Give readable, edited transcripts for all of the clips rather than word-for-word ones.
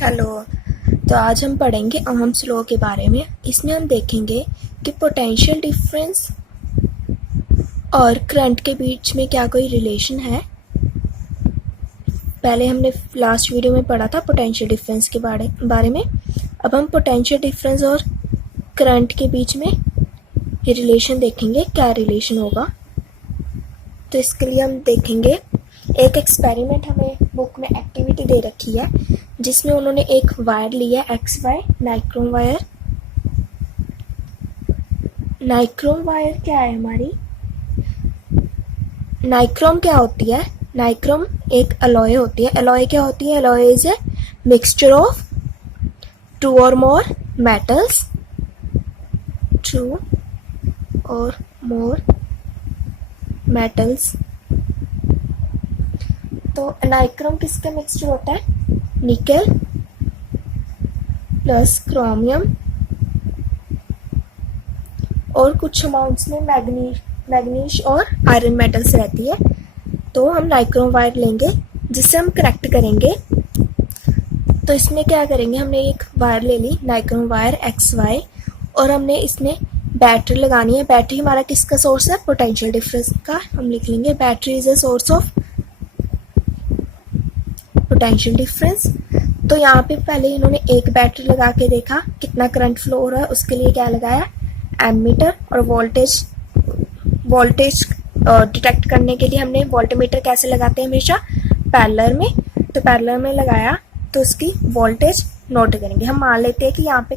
Hello. तो आज हम पढ़ेंगे ओहम्स लॉ के बारे में। इसमें हम देखेंगे कि पोटेंशियल डिफरेंस और करंट के बीच में क्या कोई रिलेशन है। पहले हमने लास्ट वीडियो में पढ़ा था पोटेंशियल डिफरेंस के बारे में। अब हम पोटेंशियल डिफरेंस और करंट के बीच में ये रिलेशन देखेंगे, क्या रिलेशन होगा। तो इसके लिए हम देखेंगे एक एक्सपेरिमेंट, हमें बुक में एक्टिविटी दे रखी है जिसमें उन्होंने एक वायर लिया X Y nichrome wire. Nichrome wire क्या है हमारी? नाइक्रोम क्या होती है? नाइक्रोम एक अलॉय होती है। अलॉय क्या होती है? Alloy is a mixture of two or more metals, two or more metals. तो नाइक्रोम किसका मिक्सचर होता है? निकेल प्लस क्रोमियम और कुछ अमाउंट्स में मैग्नीज और आयरन मेटल्स रहती है। तो हम नाइक्रोम वायर लेंगे जिससे हम कनेक्ट करेंगे। तो इसमें क्या करेंगे, हमने एक वायर ले ली नाइक्रोम वायर एक्स वाई और हमने इसमें बैटरी लगानी है। बैटरी हमारा किसका सोर्स है? पोटेंशियल डिफरेंस का। हम लिख लेंगे battery is a source of potential difference. तो यहाँ पे पहले इन्होंने एक बैटरी लगा के देखा कितना करंट फ्लो हो रहा है। उसके लिए क्या लगाया? एमीटर। और वोल्टेज डिटेक्ट करने के लिए हमने वोल्टमीटर कैसे लगाते हैं? हमेशा पैरेलल में। तो पैरेलल में लगाया तो उसकी वोल्टेज नोट करेंगे। हम मान लेते हैं कि यहाँ पे,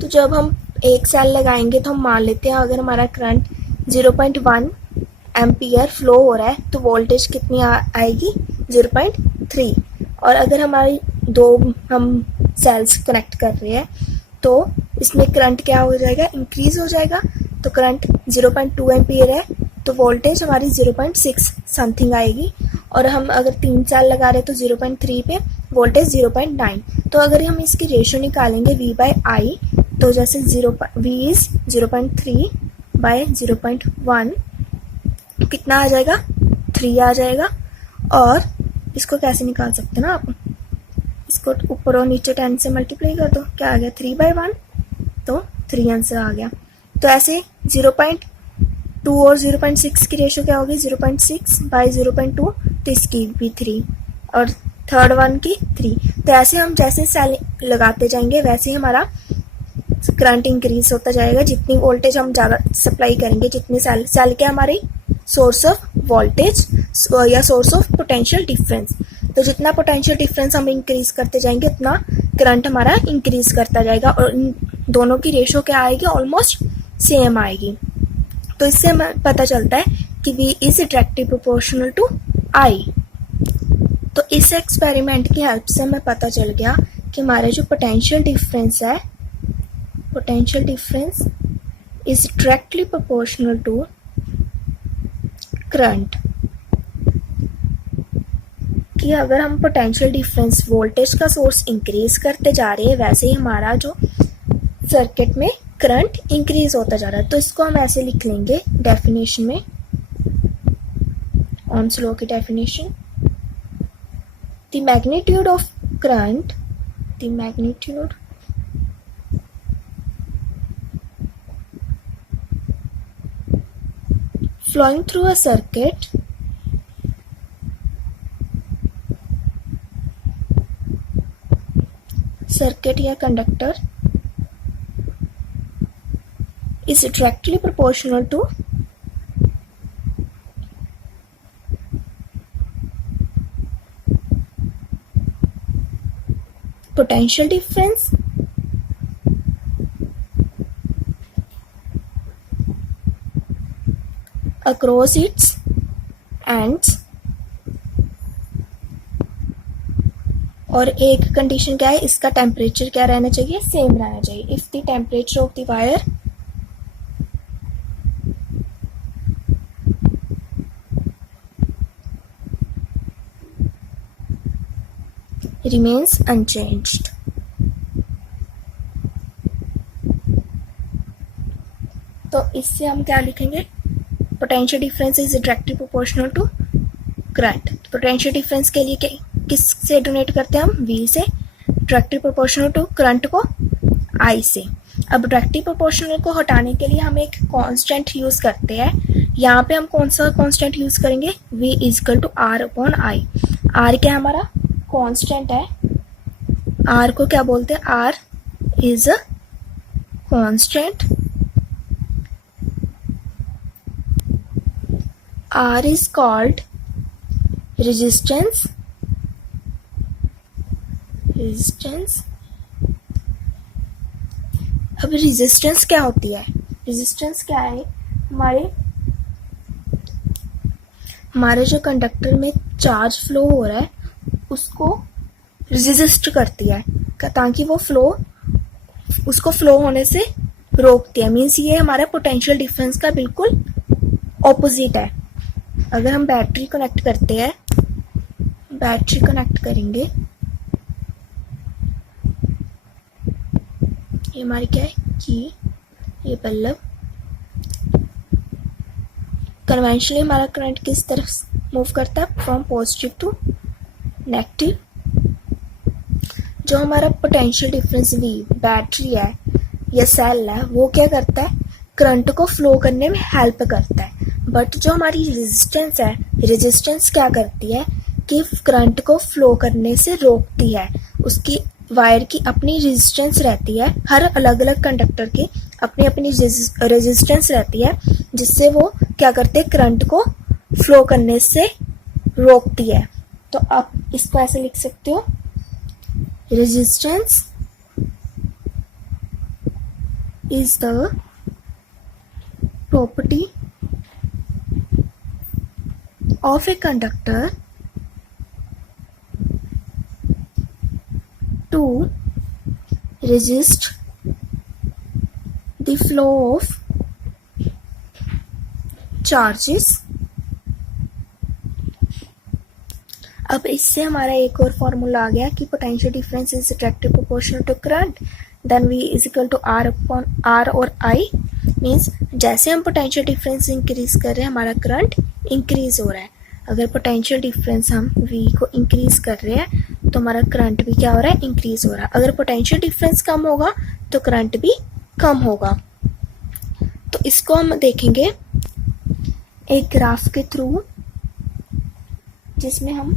तो जब हम एक सेल लगाएंगे तो हम मान लेते हैं अगर हमारा करंट 0.1 एम्पियर फ्लो हो रहा है तो वोल्टेज कितनी आएगी? 0.3। और अगर हमारी दो हम सेल्स कनेक्ट कर रहे हैं तो इसमें करंट क्या हो जाएगा? इंक्रीज हो जाएगा। तो करंट 0.2 एम्पियर है तो वोल्टेज हमारी 0.6 समथिंग आएगी। और हम अगर 3 सेल लगा रहे हैं तो 0.3 पे वोल्टेज 0.9। तो अगर हम इसकी रेशियो निकालेंगे V बाय आई, तो जैसे V इज 0.3 बाय 0.1 कितना आ जाएगा? 3 आ जाएगा। और इसको कैसे निकाल सकते हैं ना आप, इसको ऊपर और नीचे 10 से मल्टीप्लाई कर दो, क्या आ गया? 3/1। तो 3 आंसर आ गया। तो ऐसे 0.2 और 0.6 की रेशियो क्या होगी? 0.6 बाई 0.2, तो इसकी भी 3 और थर्ड वन की 3। तो ऐसे हम जैसे सेल लगाते जाएंगे वैसे ही हमारा करंट इंक्रीज होता जाएगा। जितनी वोल्टेज हम ज़्यादा सप्लाई करेंगे, जितनी सेल क्या हमारी सोर्स ऑफ वोल्टेज या सोर्स ऑफ पोटेंशियल डिफरेंस। तो जितना पोटेंशियल डिफरेंस हम इंक्रीज करते जाएंगे उतना करंट हमारा इंक्रीज करता जाएगा और इन दोनों की रेशो क्या आएगी? ऑलमोस्ट सेम आएगी। तो इससे हमें पता चलता है कि V is directly proportional to I। तो इस एक्सपेरिमेंट की हेल्प से हमें पता चल गया कि हमारे जो पोटेंशियल डिफरेंस है, potential difference is directly proportional to current. कि अगर हम पोटेंशियल डिफरेंस वोल्टेज का सोर्स इंक्रीज करते जा रहे हैं वैसे ही हमारा जो सर्किट में करंट इंक्रीज होता जा रहा है। तो इसको हम ऐसे लिख लेंगे डेफिनेशन में, ओहम्स लॉ की definition, the magnitude of current, the magnitude flowing through a circuit या conductor is directly proportional to potential difference across its ends। और एक कंडीशन क्या है? इसका टेम्परेचर क्या रहना चाहिए? सेम रहना चाहिए। If the temperature of the wire remains unchanged। तो इससे हम क्या लिखेंगे? Potential difference is directly proportional to current. Potential difference के लिए किस से डोनेट करते हैं हम? V से। डायरेक्टली प्रोपोर्शनल टू करंट को I से। अब डायरेक्टली प्रोपोर्शनल को हटाने के लिए हम एक कांस्टेंट यूज़ करते हैं। यहाँ पे हम कौन सा कांस्टेंट यूज़ करेंगे, V is equal to R upon I। R क्या हमारा कांस्टेंट है, R को क्या बोलते हैं, R is a constant, R is called resistance। अब रेजिस्टेंस क्या होती है, रेजिस्टेंस क्या है, हमारे जो कंडक्टर में चार्ज फ्लो हो रहा है उसको रेजिस्ट करती है ताकि वो उसको फ्लो होने से रोकती है। मीन्स ये हमारा पोटेंशियल डिफरेंस का बिल्कुल ऑपोजिट है। अगर हम बैटरी कनेक्ट करते हैं, बैटरी कनेक्ट करेंगे, ये हमारी क्या है कि ये बल्ब, कन्वेंशनली हमारा करंट किस तरफ मूव करता है, फ्रॉम पॉजिटिव टू नेगेटिव। जो हमारा पोटेंशियल डिफरेंस V बैटरी है या सेल है वो क्या करता है, करंट को फ्लो करने में हेल्प करता है। बट जो हमारी रेजिस्टेंस है, रेजिस्टेंस क्या करती है कि करंट को फ्लो करने से रोकती है। उसकी वायर की अपनी रेजिस्टेंस रहती है, हर अलग अलग कंडक्टर की अपनी अपनी रेजिस्टेंस रहती है, जिससे वो क्या करते हैं, करंट को फ्लो करने से रोकती है। तो आप इसको ऐसे लिख सकते हो, resistance is the property of a conductor to resist the flow of charges। अब इससे हमारा एक और फॉर्मूला आ गया कि potential difference is directly proportional to current, then V is equal to R upon R और I। मीन्स जैसे हम पोटेंशियल डिफरेंस इंक्रीज कर रहे हैं हमारा करंट इंक्रीज हो रहा है। अगर पोटेंशियल डिफरेंस हम V को इंक्रीज कर रहे हैं तो हमारा करंट भी क्या हो रहा है, इंक्रीज हो रहा है। अगर पोटेंशियल डिफरेंस कम होगा तो करंट भी कम होगा। तो इसको हम देखेंगे एक ग्राफ के थ्रू, जिसमें हम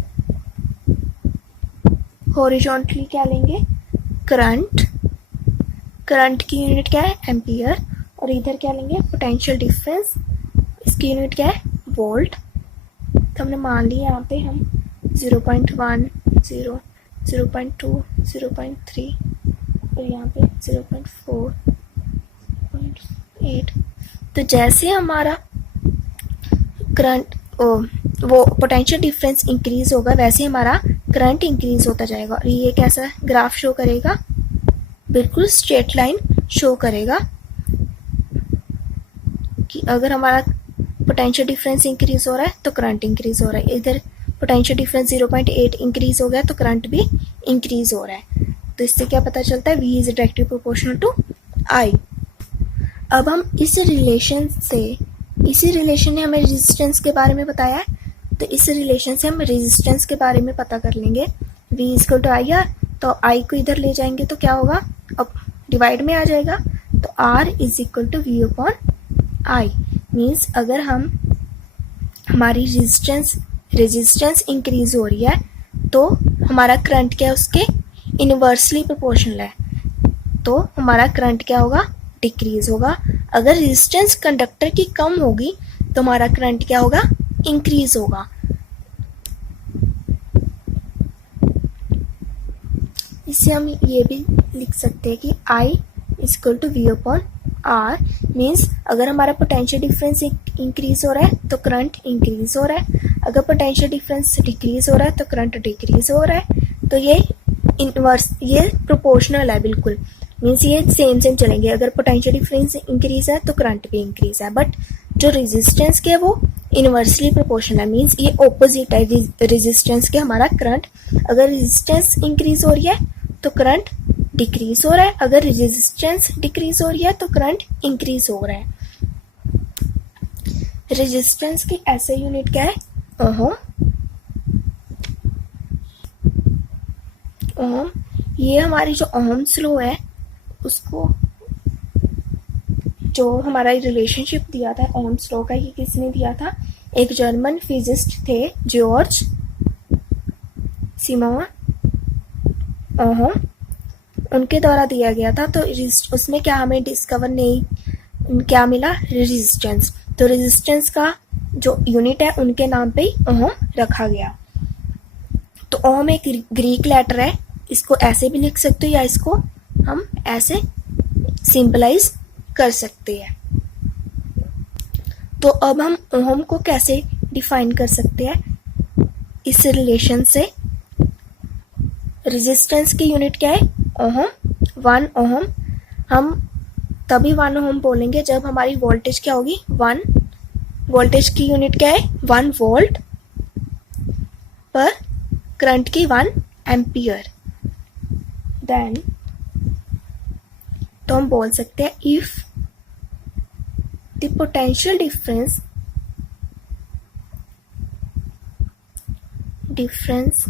हॉरिजॉन्टली क्या लेंगे, करंट की यूनिट क्या है, एम्पियर, और इधर क्या लेंगे, पोटेंशियल डिफरेंस, इसकी यूनिट क्या है, वोल्ट। तो हमने मान लिया यहाँ पे हम 0.1, 0, 0.2, 0.3 और यहाँ पे 0.4, 0.8। तो जैसे हमारा करंट वो पोटेंशियल डिफरेंस इंक्रीज होगा वैसे हमारा करंट इंक्रीज होता जाएगा। और ये कैसा ग्राफ शो करेगा, बिल्कुल स्ट्रेट लाइन शो करेगा कि अगर हमारा पोटेंशियल डिफरेंस इंक्रीज हो रहा है तो करंट इंक्रीज हो रहा है। इधर पोटेंशियल डिफरेंस 0.8 इंक्रीज हो गया तो करंट भी इंक्रीज हो रहा है। तो इससे क्या पता चलता है, V is directly proportional to I। अब हम इसी रिलेशन ने हमें रेजिस्टेंस के बारे में बताया है, तो इस रिलेशन से हम रेजिस्टेंस के बारे में पता कर लेंगे। V इजकल टू IR, तो I को इधर ले जाएंगे तो क्या होगा, अब डिवाइड में आ जाएगा, तो R is equal to V upon I। Means अगर हमारी रेजिस्टेंस इंक्रीज हो रही है तो हमारा करंट क्या है, उसके इनवर्सली प्रोपोर्शनल है, तो हमारा करंट क्या होगा, डिक्रीज होगा। अगर रेजिस्टेंस कंडक्टर की कम होगी तो हमारा करंट क्या होगा, इंक्रीज होगा। इससे हम ये भी लिख सकते हैं कि I equal to V upon R। Means अगर हमारा पोटेंशियल डिफरेंस इंक्रीज हो रहा है तो करंट इंक्रीज हो रहा है, अगर पोटेंशियल डिफरेंस डिक्रीज हो रहा है तो करंट डिक्रीज हो रहा है। तो ये प्रोपोर्शनल है बिल्कुल, मीन्स ये सेम चलेंगे। अगर पोटेंशियल डिफरेंस इंक्रीज है तो करंट भी इंक्रीज है, बट जो रेजिस्टेंस के है वो इनवर्सली प्रोपोर्शनल है, मीन्स ये ऑपोजिट है रेजिस्टेंस के हमारा करंट। अगर रेजिस्टेंस इंक्रीज हो रही है तो करंट डिक्रीज हो रहा है, अगर रेजिस्टेंस डिक्रीज हो रही है तो करंट इंक्रीज हो रहा है। रेजिस्टेंस की ऐसे यूनिट क्या है, ओम। ये हमारी जो ओहम्स लॉ है उसको, जो हमारा रिलेशनशिप दिया था ओहम्स लॉ का, ये किसने दिया था? एक जर्मन फिजिस्ट थे जॉर्ज सिमोन ओहम, उनके द्वारा दिया गया था। तो उसमें क्या हमें डिस्कवर नहीं, क्या मिला? रेजिस्टेंस। तो रेजिस्टेंस का जो यूनिट है उनके नाम पे ही ओहम रखा गया। तो ओहम एक ग्रीक लेटर है, इसको ऐसे भी लिख सकते हो या इसको हम ऐसे सिंपलाइज कर सकते हैं। तो अब हम ओहम को कैसे डिफाइन कर सकते हैं? इस रिलेशन से रेजिस्टेंस की यूनिट क्या है? ओहम। 1 ओहम। हम तभी 1 ओहम बोलेंगे जब हमारी वोल्टेज क्या होगी? 1। वोल्टेज की यूनिट क्या है? 1 वोल्ट पर करंट की 1 एम्पियर। देन तो हम बोल सकते हैं if the potential difference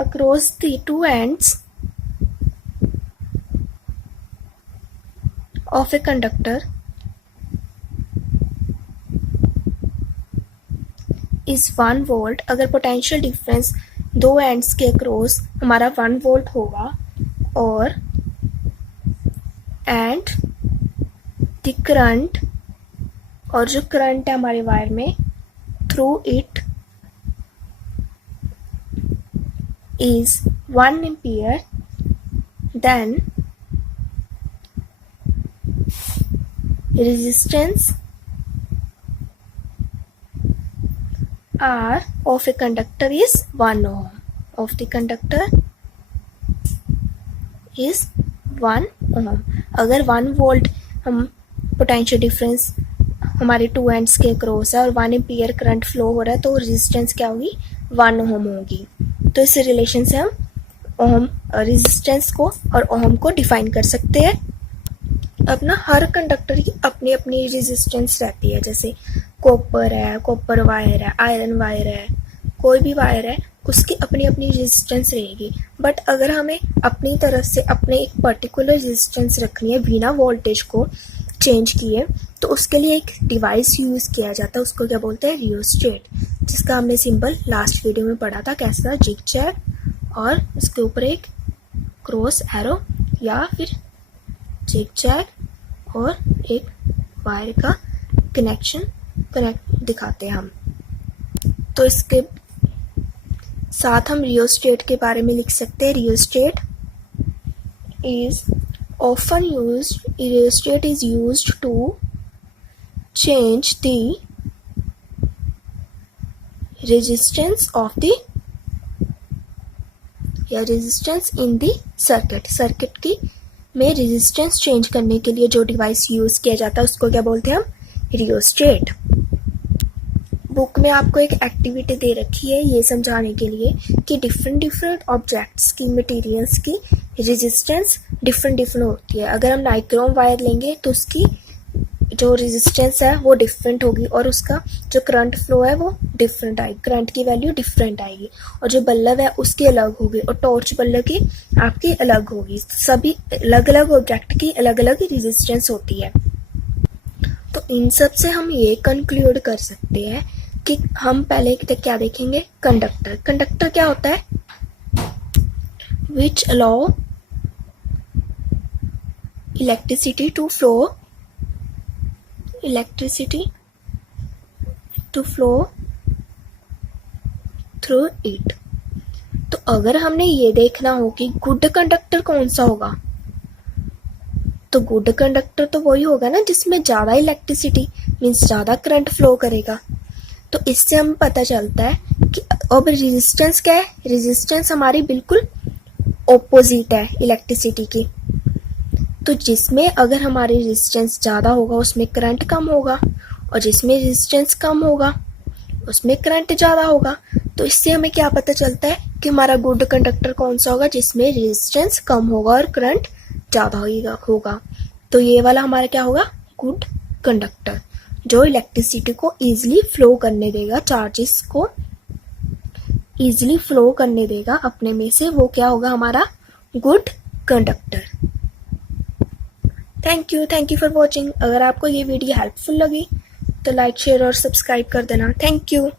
across the two ends of a conductor is 1 volt। अगर पोटेंशियल डिफरेंस दो एंड्स के अक्रॉस हमारा 1 वोल्ट होगा और एंड द करंट, और जो करंट है हमारे वायर में through it is 1 ampere, then resistance R of a conductor is 1 ohm, of the conductor is 1 ohm। अगर 1 वोल्ट हम पोटेंशियल डिफरेंस हमारे टू एंड्स के क्रॉस है और 1 एम्पियर करंट फ्लो हो रहा है तो रेजिस्टेंस क्या होगी? 1 ओम होगी। तो इस रिलेशन से हम ओम रेजिस्टेंस को और ओम को डिफाइन कर सकते हैं। अब ना हर कंडक्टर की अपनी अपनी रेजिस्टेंस रहती है, जैसे कॉपर है, कॉपर वायर है, आयरन वायर है, कोई भी वायर है उसकी अपनी अपनी रेजिस्टेंस रहेगी। बट अगर हमें अपनी तरफ से अपने एक पर्टिकुलर रेजिस्टेंस रखनी है बिना वोल्टेज को चेंज किए, तो उसके लिए एक डिवाइस यूज़ किया जाता है, उसको क्या बोलते हैं? रियोस्टेट, जिसका हमने सिंबल लास्ट वीडियो में पढ़ा था कैसा था, जिग-जैग, और उसके ऊपर एक क्रॉस एरो या फिर जिग-जैग और एक वायर का कनेक्ट दिखाते हैं हम। तो इसके साथ हम रियोस्टेट के बारे में लिख सकते हैं। Rheostat is often used, rheostat is used to change the resistance of the या resistance in the circuit की में रेजिस्टेंस चेंज करने के लिए जो डिवाइस यूज किया जाता है उसको क्या बोलते हैं हम? रियोस्टेट। बुक में आपको एक एक्टिविटी दे रखी है ये समझाने के लिए कि डिफरेंट ऑब्जेक्ट्स की, मटेरियल्स की रेजिस्टेंस डिफरेंट होती है। अगर हम नाइक्रोम वायर लेंगे तो उसकी जो रेजिस्टेंस है वो डिफरेंट होगी और उसका जो करंट फ्लो है वो डिफरेंट आएगी, करंट की वैल्यू डिफरेंट आएगी, और जो बल्ब है उसकी अलग होगी और टॉर्च बल्ब की आपकी अलग होगी। सभी अलग अलग ऑब्जेक्ट की अलग अलग रेजिस्टेंस होती है। तो इन सब से हम ये कंक्लूड कर सकते हैं कि हम पहले क्या देखेंगे? कंडक्टर क्या होता है? Which allow electricity to flow through it. तो अगर हमने ये देखना हो कि गुड कंडक्टर कौन सा होगा, तो गुड कंडक्टर तो वही होगा ना जिसमें ज़्यादा इलेक्ट्रिसिटी मीन्स ज़्यादा करंट फ्लो करेगा। तो इससे हम पता चलता है कि अब रेजिस्टेंस क्या है? रेजिस्टेंस हमारी बिल्कुल ऑपोजिट है इलेक्ट्रिसिटी की। तो जिसमें अगर हमारी रेजिस्टेंस ज़्यादा होगा उसमें करंट कम होगा, और जिसमें रेजिस्टेंस कम होगा उसमें करंट ज़्यादा होगा। तो इससे हमें क्या पता चलता है कि हमारा गुड कंडक्टर कौन सा होगा? जिसमें रेजिस्टेंस कम होगा और करंट ज़्यादा होगा। तो ये वाला हमारा क्या होगा? गुड कंडक्टर, जो इलेक्ट्रिसिटी को ईजिली फ्लो करने देगा, चार्जेस को इजीली फ्लो करने देगा अपने में से, वो क्या होगा हमारा good conductor. Thank you for watching. अगर आपको ये वीडियो हेल्पफुल लगी तो लाइक शेयर और सब्सक्राइब कर देना। Thank you.